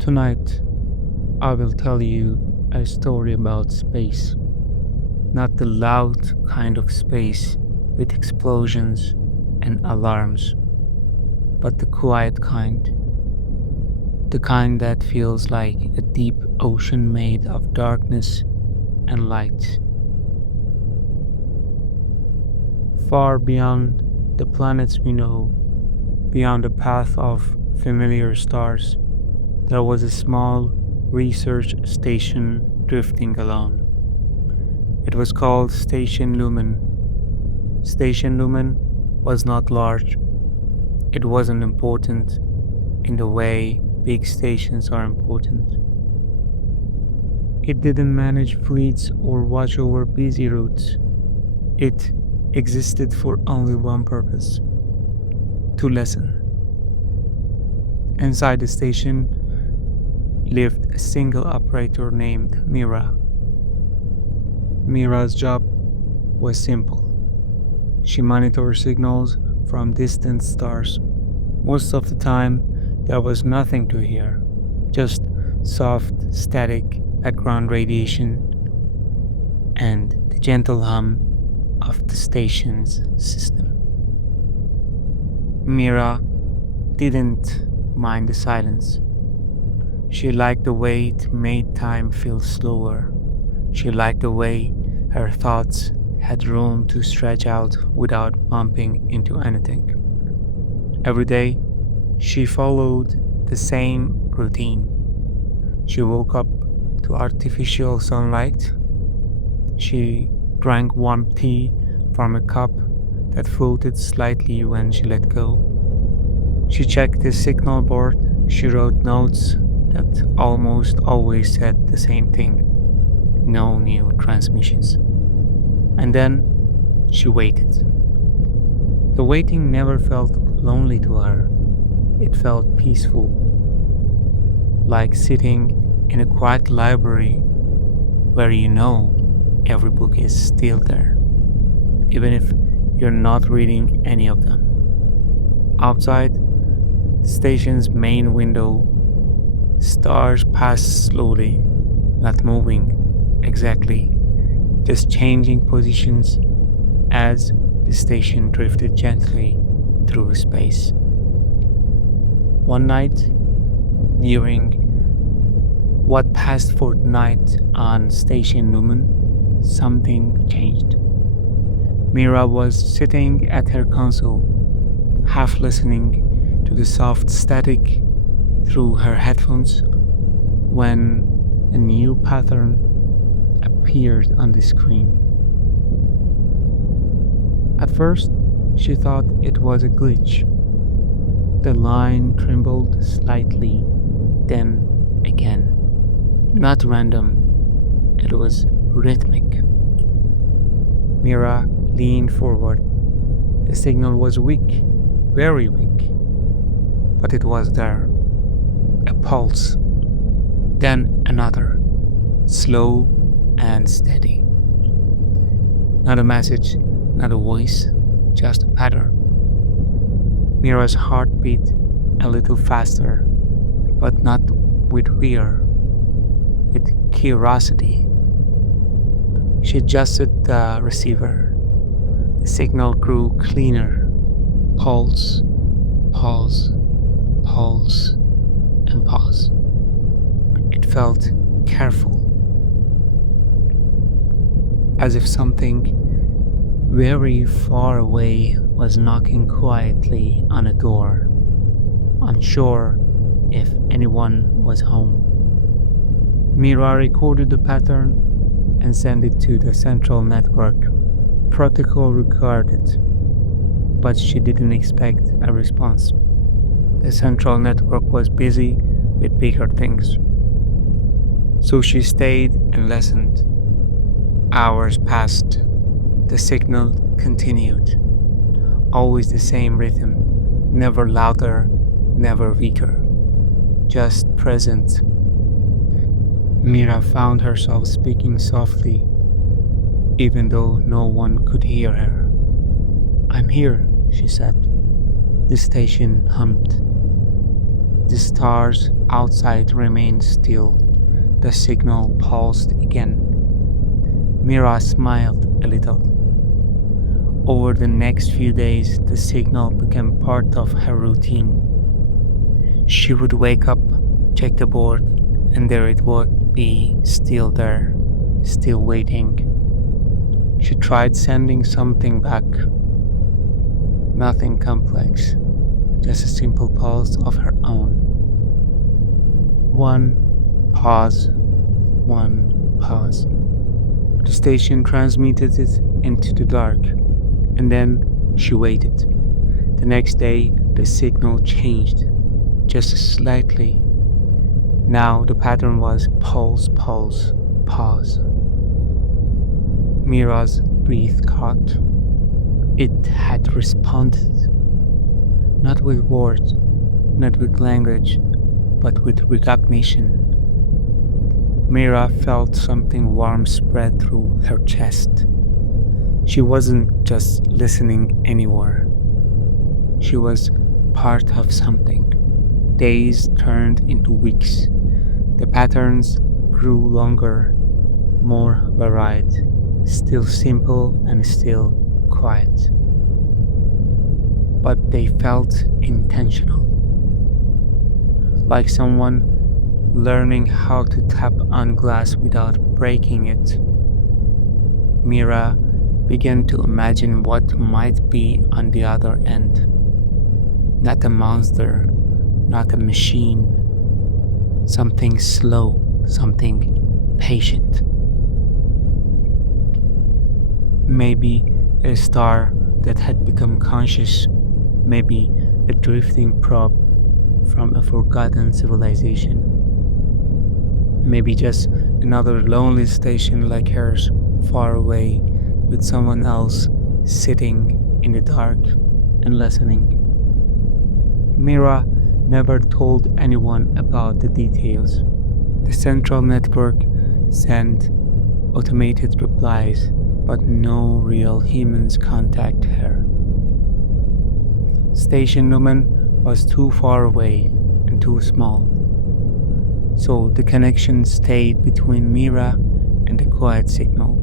Tonight, I will tell you a story about space. Not the loud kind of space with explosions and alarms, but the quiet kind. The kind that feels like a deep ocean made of darkness and light. Far beyond the planets we know, beyond the path of familiar stars, there was a small research station drifting alone. It was called Station Lumen. Station Lumen was not large. It wasn't important in the way big stations are important. It didn't manage fleets or watch over busy routes. It existed for only one purpose: to listen. Inside the station lived a single operator named Mira. Mira's job was simple. She monitored signals from distant stars. Most of the time, there was nothing to hear, just soft, static background radiation and the gentle hum of the station's system. Mira didn't mind the silence. She liked the way it made time feel slower. She liked the way her thoughts had room to stretch out without bumping into anything. Every day, she followed the same routine. She woke up to artificial sunlight. She drank warm tea from a cup that floated slightly when she let go. She checked the signal board. She wrote notes that almost always said the same thing: no new transmissions. And then she waited. The waiting never felt lonely to her. It felt peaceful, like sitting in a quiet library where you know every book is still there, even if you're not reading any of them. Outside the station's main window, stars passed slowly, not moving exactly, just changing positions as the station drifted gently through space. One night, during what passed for the night on Station Lumen, something changed. Mira was sitting at her console, half listening to the soft static through her headphones, when a new pattern appeared on the screen. At first, she thought it was a glitch. The line trembled slightly, then again. Not random, it was rhythmic. Mira leaned forward. The signal was weak, very weak, but it was there. A pulse, then another, slow and steady. Not a message, not a voice, just a pattern. Mira's heart beat a little faster, but not with fear, with curiosity. She adjusted the receiver. The signal grew cleaner. Pulse, pulse, pulse, and pause. It felt careful, as if something very far away was knocking quietly on a door, unsure if anyone was home. Mira recorded the pattern and sent it to the central network. Protocol regarded, but she didn't expect a response. The central network was busy with bigger things. So she stayed and listened. Hours passed. The signal continued. Always the same rhythm, never louder, never weaker, just present. Mira found herself speaking softly, even though no one could hear her. "I'm here," she said. The station hummed. The stars outside remained still. The signal pulsed again. Mira smiled a little. Over the next few days, the signal became part of her routine. She would wake up, check the board, and there it would be, still there, still waiting. She tried sending something back. Nothing complex, just a simple pulse of her own. One pause, one pause. The station transmitted it into the dark, and then she waited. The next day, the signal changed, just slightly. Now the pattern was pulse, pulse, pause. Mira's breath caught. It had responded, not with words, not with language, but with recognition. Mira felt something warm spread through her chest. She wasn't just listening anymore. She was part of something. Days turned into weeks. The patterns grew longer, more varied, still simple and still quiet. But they felt intentional, like someone learning how to tap on glass without breaking it. Mira began to imagine what might be on the other end. Not a monster, not a machine, something slow, something patient. Maybe a star that had become conscious, maybe a drifting probe from a forgotten civilization. Maybe just another lonely station like hers, far away, with someone else sitting in the dark and listening. Mira never told anyone about the details. The central network sent automated replies, but no real humans contact her. Station Newman was too far away and too small, so the connection stayed between Mira and the quiet signal.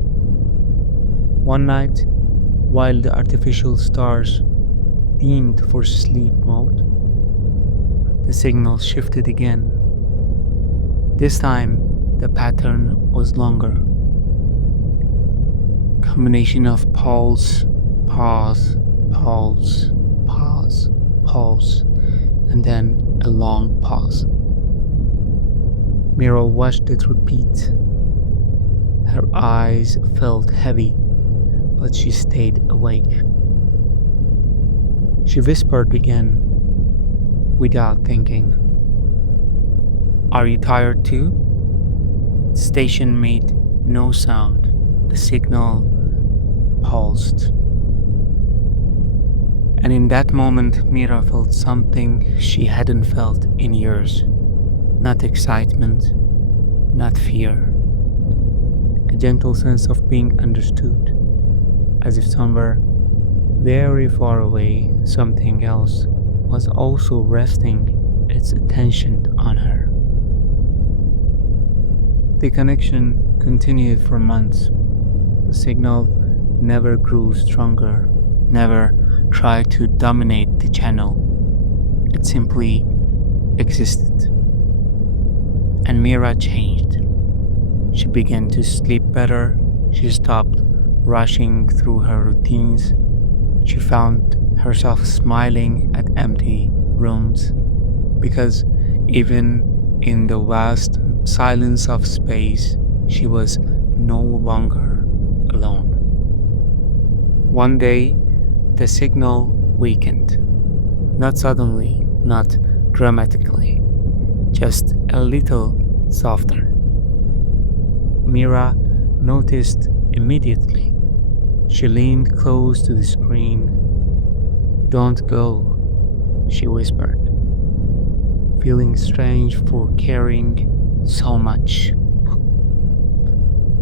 One night, while the artificial stars dimmed for sleep mode, the signal shifted again. This time, the pattern was longer. Combination of pulse, pause, pulse, pause, pulse, and then a long pause. Mira watched it repeat. Her eyes felt heavy, but she stayed awake. She whispered again, without thinking, "Are you tired too?" The station made no sound. The signal pulsed. And in that moment, Mira felt something she hadn't felt in years. Not excitement, not fear. A gentle sense of being understood, as if somewhere very far away, something else was also resting its attention on her. The connection continued for months. The signal never grew stronger, never tried to dominate the channel. It simply existed. And Mira changed. She began to sleep better. She stopped rushing through her routines. She found herself smiling at empty rooms because even in the vast silence of space, she was no longer alone. One day, the signal weakened. Not suddenly, not dramatically, just a little softer. Mira noticed immediately. She leaned close to the screen. "Don't go," she whispered, feeling strange for caring so much.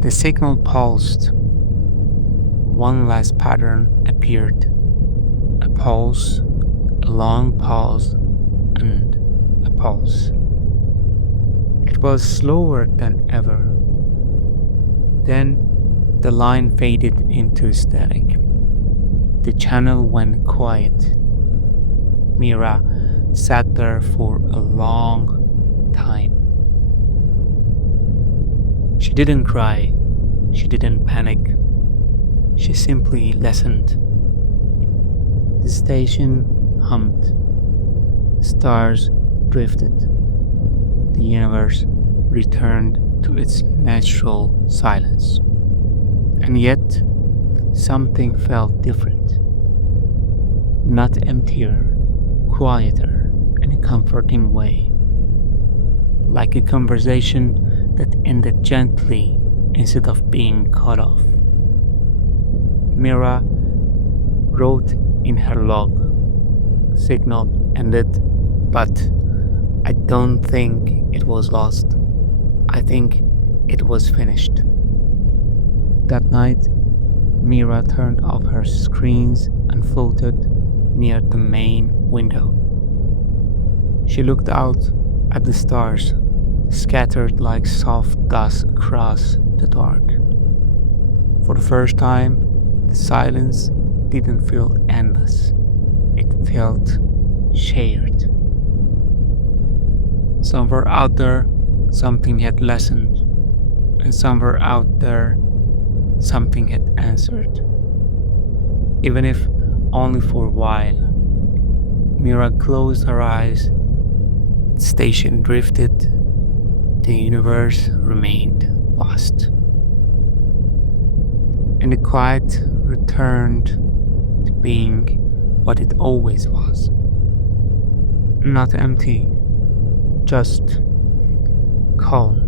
The signal pulsed. One last pattern appeared. A pulse, a long pause, and a pause. pulse. It was slower than ever. Then the line faded into static. The channel went quiet. Mira sat there for a long time. She didn't cry. She didn't panic. She simply listened. The station hummed. Stars drifted. The universe returned to its natural silence. And yet, something felt different. Not emptier, quieter, in a comforting way. Like a conversation that ended gently instead of being cut off. Mira wrote in her log, signal ended, but I don't think it was lost. I think it was finished. That night, Mira turned off her screens and floated near the main window. She looked out at the stars, scattered like soft dust across the dark. For the first time, the silence didn't feel endless. It felt shared. Somewhere out there, something had listened, and somewhere out there, something had answered. Even if only for a while. Mira closed her eyes, the station drifted, the universe remained vast. And the quiet returned to being what it always was. Not empty, just calm.